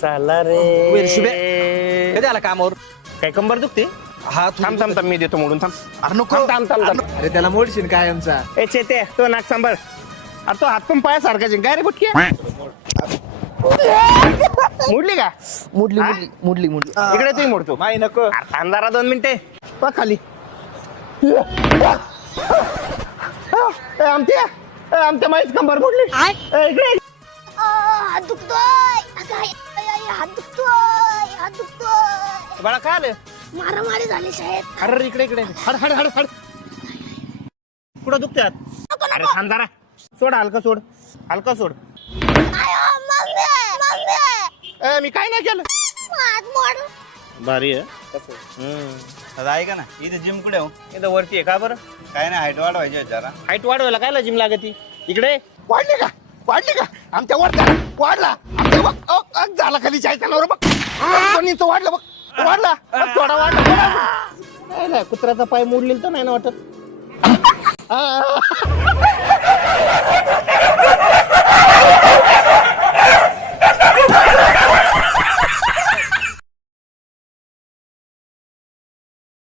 साला रे कधी आला कामावर? काय कंबर दुखते? हा थांब थांब थांब मी देतो मोडून थांब. अरे नको. थांब थांब थांब. अरे त्याला मोडशील काय आमचा? ए चेते तो नाक सांभाळ. अरे तो हात पण पायासारखा काय रे बुटकी मोडली का? मुडली हा? मुडली मुडली मुडली इकडे तुम्ही मोडतो माही नको. थांबारा 2 मिनिटे बघ खाली. आमच्या माहीच कंबर मोडली. इकडे हात दुखतोय हात दुखतोय बाळा काय आलं? मारामारी झाली साहेब. अरे इकडे इकडे हड हड हड हड कुठं दुखतात? अरे थांब जरा सोड हलका सोड हलका सोड. मी काय नाही केलं. भारी आहे. दादा ऐका ना, इथे जिम कुठे हो? इथं वरती आहे का बरं? काय नाही, हाईट वाढवायची जरा. हाईट वाढवायला काय जिम लागती? इकडे वाढली का आमच्या वाढला आमच्या झाला खाली जायचं बघ. कोणीचं वाढलं बघ. वाढला थोडा वाढला. नाही कुत्र्याचा पाय मोडलेला तर नाही ना वाटत.